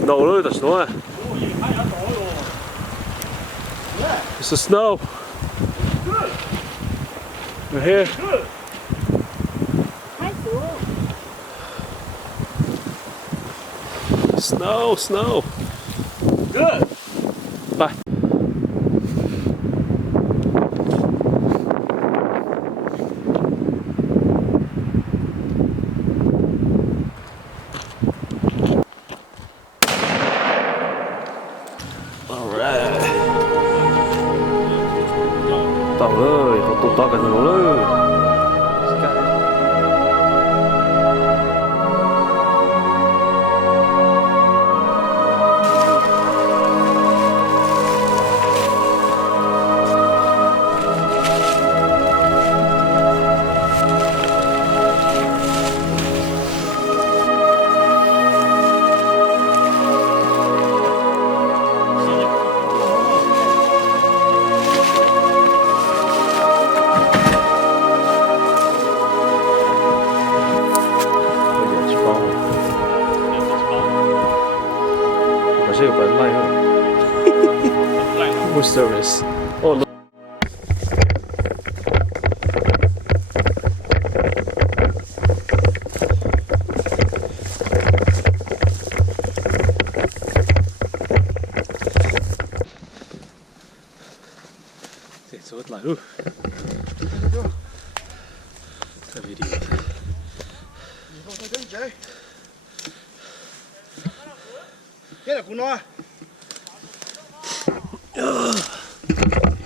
snow rồi, there's snow. It's the snow. We're here. Snow, snow. Good. Bye. Alright. Tao ơi, con tụt to cả rồi ơi. More service. Oh, look. Så ett live. Ta video. Cái là của nó.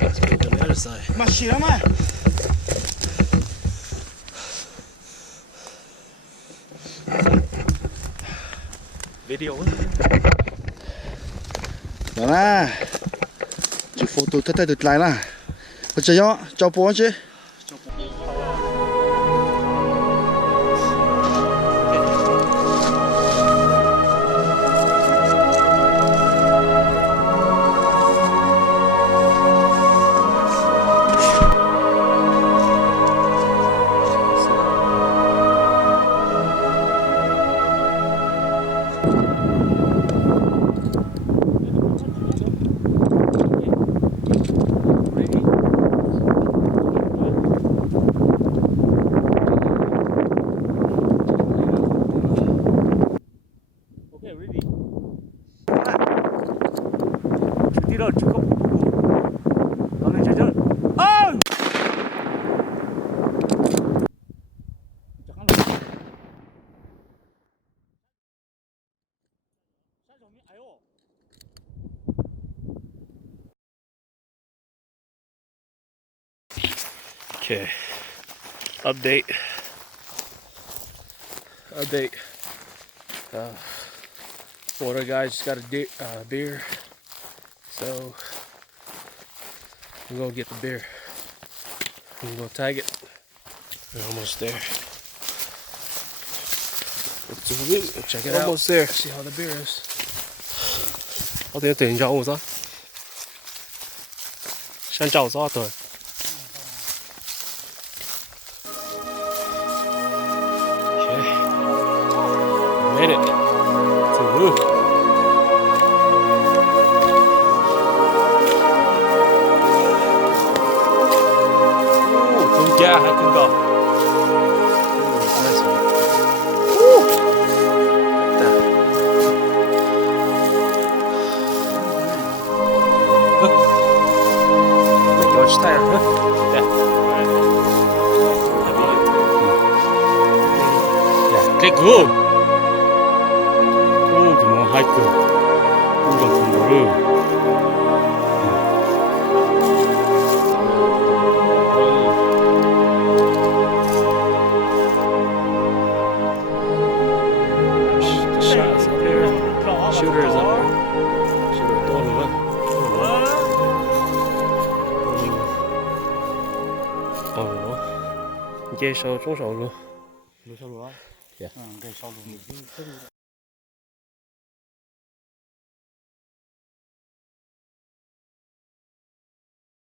Let's go to the other side. Mà xì lắm à. Video. Đó là. Chụp photo thật thật được lại là. Có chơi cho bố chứ. 뒤로 쭉 보고 너는 제절 Okay, update. Water guy just got a beer, so we're gonna get the beer. We're gonna tag it. We're almost there. Check it out. Almost there. See how the beer is. 我哋等一下我啥？想找啥对？ Made it to the roof. Ooh, yeah, I can go. Nice one. Woo! Make much tire, huh? Yeah. Yeah, click good. 하이크 꿀 같은 거를 shots up here. Shooters up here. Shooter 또 올라. 이게 中小路。 留小路啊？ Yeah. 嗯，对，小路。